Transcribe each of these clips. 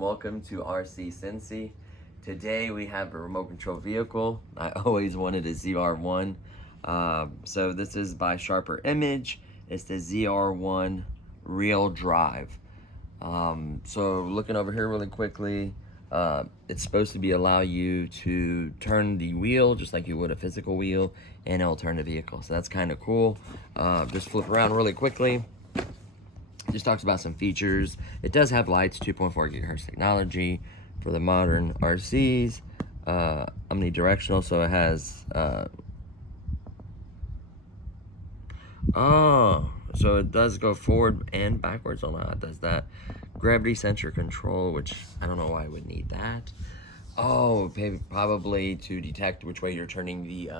welcome to RC Cincy. Today we have a remote control vehicle. I always wanted a ZR1. So this is by Sharper Image. It's the ZR1 Real Drive. So looking over here really quickly, it's supposed to allow you to turn the wheel just like you would a physical wheel, and it'll turn the vehicle. So that's kind of cool. Just flip around really quickly. Just talks about some features. It does have lights, 2.4 gigahertz technology for the modern RCs. Omnidirectional, so it has so it does go forward and backwards. I don't know how it does that. Gravity sensor control, which I don't know why I would need that. Oh, probably to detect which way you're turning the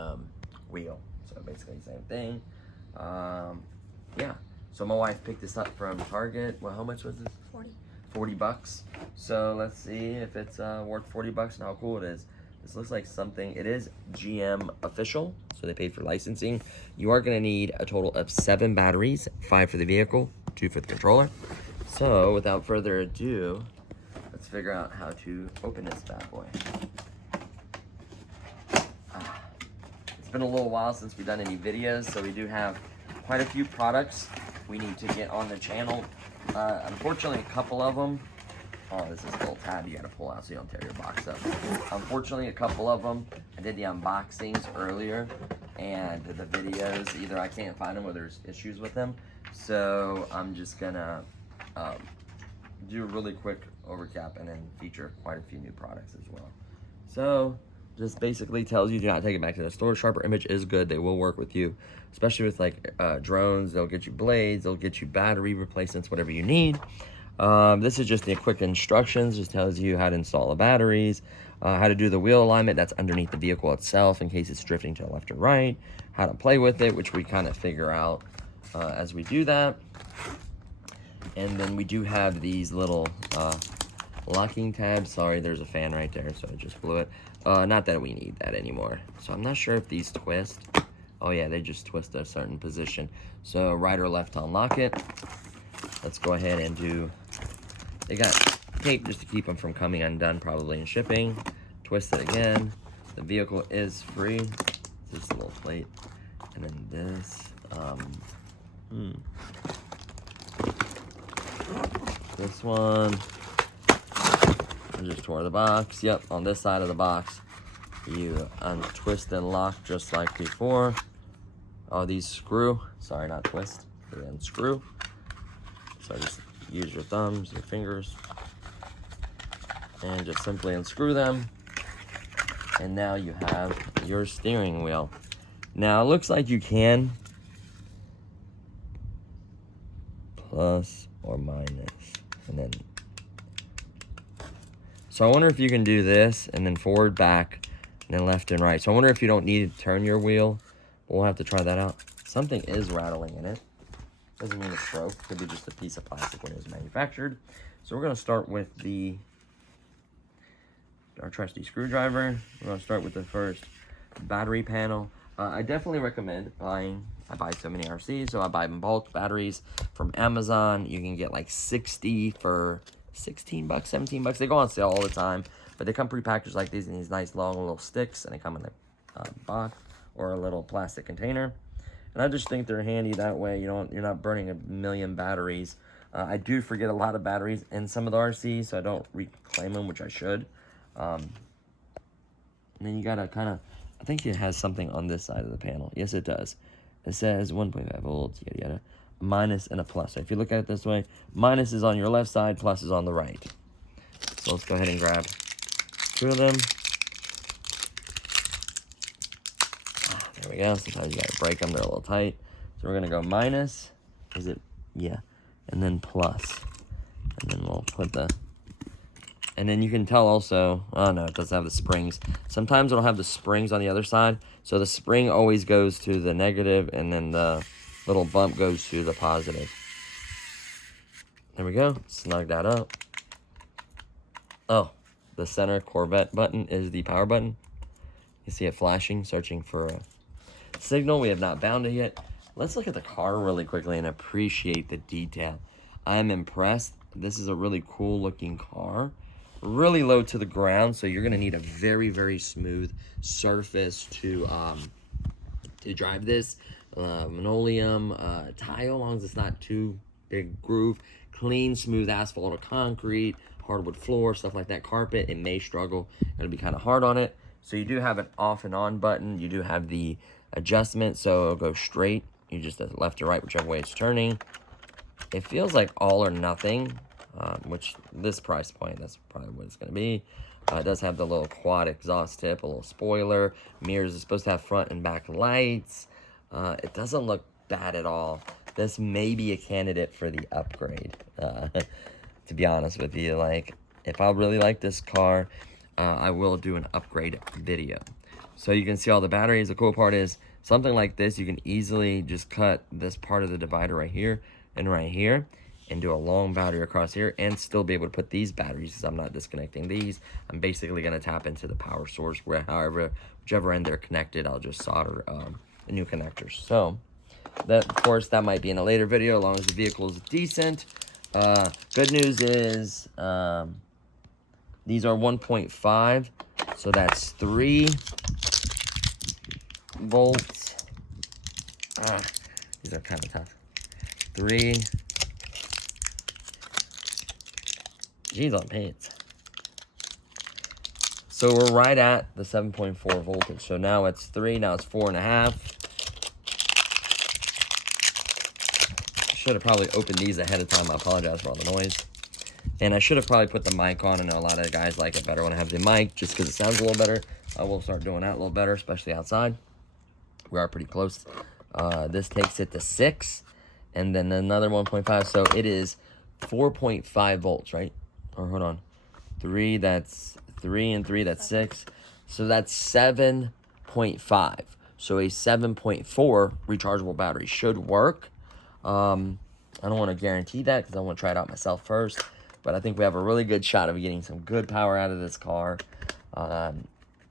wheel. So basically the same thing. Yeah. So my wife picked this up from Target. Well, how much was this? 40 bucks. So let's see if it's worth 40 bucks and how cool it is. This looks like something. It is GM official, so they paid for licensing. You are going to need a total of 7 batteries, 5 for the vehicle, 2 for the controller. So without further ado, let's figure out how to open this bad boy. It's been a little while since we've done any videos, so we do have quite a few products we need to get on the channel. Unfortunately, a couple of them, this is a little tab you gotta pull out so you don't tear your box up. Unfortunately, a couple of them, I did the unboxings earlier, and the videos, either I can't find them or there's issues with them. So I'm just gonna do a really quick overcap and then feature quite a few new products as well. So just basically tells you do not take it back to the store. Sharper Image is good. They will work with you, especially with like drones. They'll get you blades, they'll get you battery replacements, whatever you need. This is just the quick instructions. Just tells you how to install the batteries, how to do the wheel alignment that's underneath the vehicle itself in case it's drifting to the left or right, how to play with it, which we kind of figure out as we do that. And then we do have these little locking tabs. Sorry, there's a fan right there, so I just blew it. Not that we need that anymore. So I'm not sure if these twist. Oh yeah, they just twist a certain position. So right or left to unlock it. Let's go ahead and do, they got tape just to keep them from coming undone probably in shipping. Twist it again. The vehicle is free. Just a little plate. And then this, this one, I just tore the box. Yep, on this side of the box, you untwist and lock just like before. Oh, these screw. Sorry, not twist. They unscrew. So just use your thumbs, your fingers, and just simply unscrew them. And now you have your steering wheel. Now it looks like you can plus or minus, and then. So I wonder if you can do this and then forward, back, and then left and right. So I wonder if you don't need to turn your wheel. We'll have to try that out. Something is rattling in it. Doesn't mean it's broke. Could be just a piece of plastic when it was manufactured. So we're going to start with our trusty screwdriver. We're going to start with the first battery panel. I definitely recommend buying. I buy so many RCs, so I buy them bulk batteries from Amazon. You can get like 60 for 16 bucks, 17 bucks. They go on sale all the time, but they come pre-packaged like these in these nice long little sticks, and they come in a box or a little plastic container. And I just think they're handy that way. You're not burning a million batteries. I do forget a lot of batteries in some of the RCs, so I don't reclaim them, which I should. And then you gotta kind of, I think it has something on this side of the panel. Yes, it does. It says 1.5 volts, yada yada. Minus and a plus. So if you look at it this way, minus is on your left side, plus is on the right. So let's go ahead and grab 2 of them. There we go. Sometimes you gotta break them, they're a little tight. So we're gonna go minus. Is it? Yeah. And then plus. And then we'll put and then you can tell also, oh no, it doesn't have the springs. Sometimes it'll have the springs on the other side. So the spring always goes to the negative, and then the little bump goes to the positive. There we go. Snug that up. Oh, the center Corvette button is the power button. You see it flashing, searching for a signal. We have not bound it yet. Let's look at the car really quickly and appreciate the detail. I'm impressed. This is a really cool looking car. really low to the ground, so you're gonna need a very, very smooth surface to drive this. Linoleum, tile, as long as it's not too big groove. Clean, smooth asphalt or concrete, hardwood floor, stuff like that. Carpet, it may struggle. It'll be kind of hard on it. So you do have an off and on button. You do have the adjustment, so it'll go straight. You just left or right, whichever way it's turning. It feels like all or nothing, which this price point, that's probably what it's going to be. It does have the little quad exhaust tip, a little spoiler. Mirrors is supposed to have front and back lights. It doesn't look bad at all. This may be a candidate for the upgrade, to be honest with you. Like, if I really like this car, I will do an upgrade video. So you can see all the batteries. The cool part is, something like this, you can easily just cut this part of the divider right here and right here, and do a long battery across here, and still be able to put these batteries, because I'm not disconnecting these. I'm basically going to tap into the power source, where whichever end they're connected, I'll just solder the new connectors. So that, of course, that might be in a later video, as long as the vehicle is decent. Good news is these are 1.5, so that's 3 volts. These are kind of tough. 3. Geez, on pants. So we're right at the 7.4 voltage. So now it's 3, now it's 4.5. Should have probably opened these ahead of time. I apologize for all the noise. And I should have probably put the mic on. I know a lot of guys like it better when I have the mic, just because it sounds a little better. I will start doing that a little better, especially outside. We are pretty close. This takes it to 6, and then another 1.5. So it is 4.5 volts, right? Or hold on. 3, that's 3 and 3, that's 6. So that's 7.5. So a 7.4 rechargeable battery should work. I don't want to guarantee that, because I want to try it out myself first. But I think we have a really good shot of getting some good power out of this car. And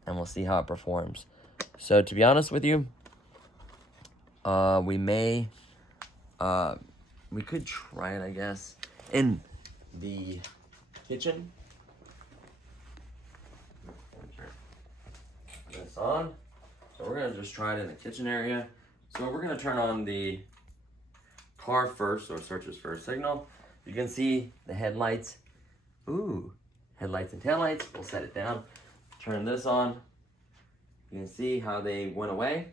we'll see how it performs. So to be honest with you, we could try it, I guess, in the kitchen. This on. So we're gonna just try it in the kitchen area. So we're gonna turn on the car first, or searches for a signal. You can see the headlights. Ooh, headlights and taillights. We'll set it down. Turn this on. You can see how they went away.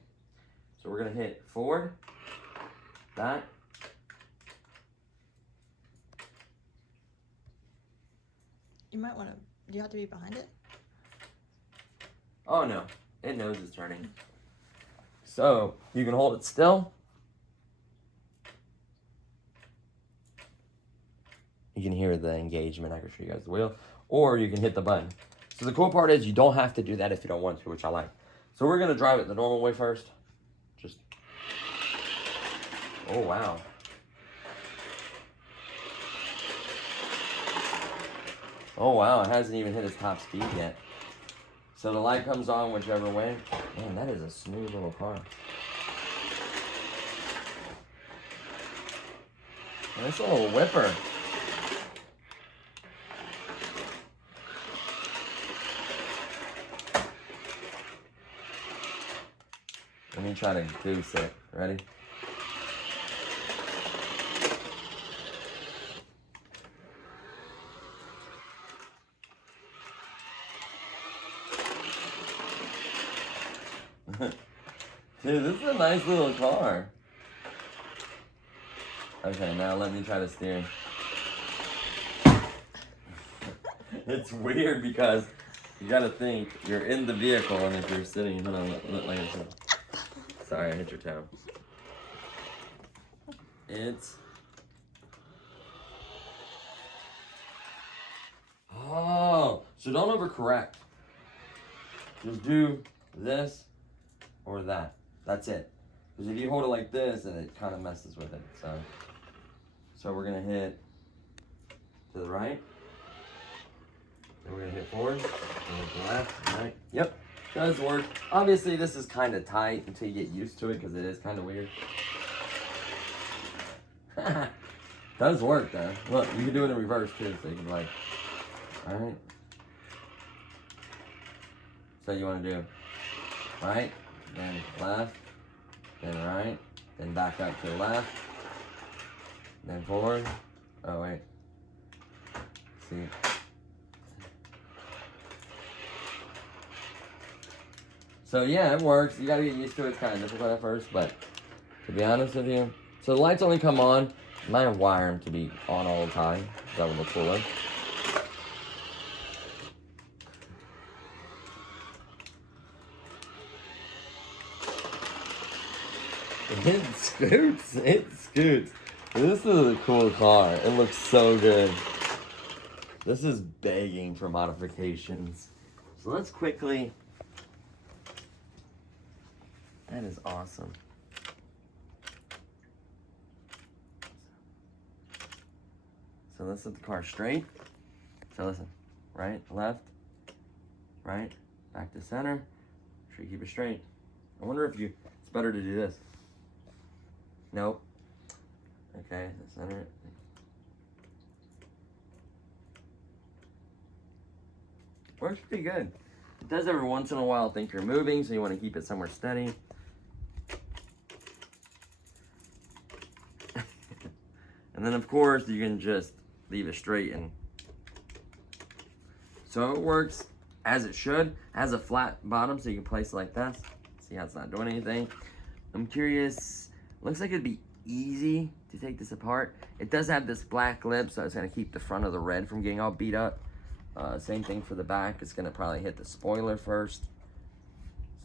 So we're gonna hit forward. That. You might want to, do you have to be behind it? Oh no, it knows it's turning. So you can hold it still. You can hear the engagement. I can show you guys the wheel. Or you can hit the button. So the cool part is you don't have to do that if you don't want to, which I like. So we're gonna drive it the normal way first. Just, oh wow. Oh wow, it hasn't even hit its top speed yet. So the light comes on whichever way. Man, that is a smooth little car. Nice little whipper. Let me try to goose it. Ready? Dude, this is a nice little car. Okay, now let me try to steer. It's weird because you gotta think you're in the vehicle, and if you're sitting, hold on, look like this. Sorry, I hit your toe. It's. Oh, so don't overcorrect. Just do this or that. That's it. Because if you hold it like this, then it kind of messes with it. So we're gonna hit to the right. Then we're gonna hit forward. And hit the left. Right. Yep. Does work. Obviously, this is kind of tight until you get used to it, because it is kind of weird. Does work though. Look, you can do it in reverse too, so you can like. All right. So you want to do right, then left, then right, then back up to the left, then forward. Oh wait. See. So yeah, it works. You gotta get used to it. It's kind of difficult at first, but to be honest with you, so the lights only come on. I might have wire them to be on all the time. That would look cooler. It scoots. It scoots. This is a cool car. It looks so good. This is begging for modifications. So let's quickly. That is awesome. So let's set the car straight. So listen, right, left, right, back to center. Make sure you keep it straight. I wonder if it's better to do this. Nope. Okay, the center. Works pretty good. It does every once in a while think you're moving, so you want to keep it somewhere steady. And then of course you can just leave it straight, and so it works as it should. It has a flat bottom so you can place it like this. See how it's not doing anything. I'm curious, looks like it'd be easy to take this apart. It does have this black lip, so it's gonna keep the front of the red from getting all beat up. Same thing for the back. It's gonna probably hit the spoiler first.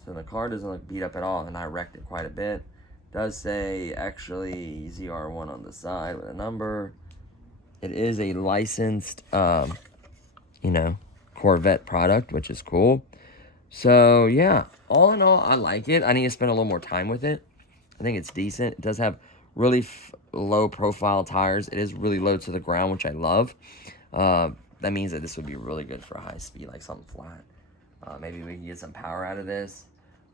So the car doesn't look beat up at all, and I wrecked it quite a bit. Does say actually ZR1 on the side with a number. It is a licensed, you know, Corvette product, which is cool. So yeah, all in all, I like it. I need to spend a little more time with it. I think it's decent. It does have really low profile tires. It is really low to the ground, which I love. That means that this would be really good for a high speed, like something flat. Maybe we can get some power out of this.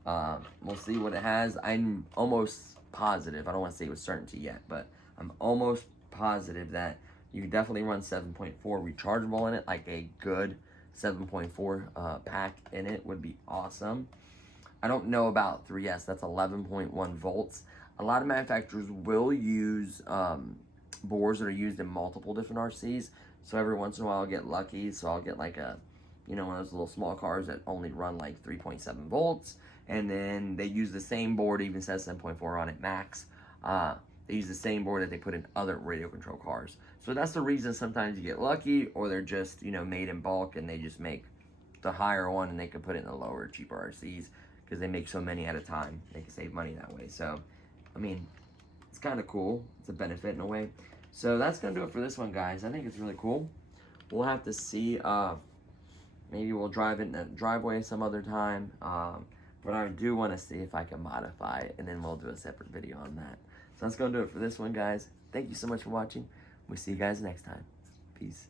We'll see what it has. I'm almost positive. I don't want to say with certainty yet, but I'm almost positive that you can definitely run 7.4 rechargeable in it. Like a good 7.4 pack in it would be awesome. I don't know about 3S. That's 11.1 volts. A lot of manufacturers will use bores that are used in multiple different RCs. So every once in a while I'll get lucky. So I'll get like a, you know, one of those little small cars that only run like 3.7 volts. And then they use the same board, even says 7.4 on it max. They use the same board that they put in other radio control cars. So that's the reason sometimes you get lucky, or they're just, you know, made in bulk and they just make the higher one and they can put it in the lower, cheaper RCs because they make so many at a time. They can save money that way. So, I mean, it's kind of cool. It's a benefit in a way. So that's going to do it for this one, guys. I think it's really cool. We'll have to see. Maybe we'll drive it in the driveway some other time. But I do want to see if I can modify it, and then we'll do a separate video on that. So that's going to do it for this one, guys. Thank you so much for watching. We'll see you guys next time. Peace.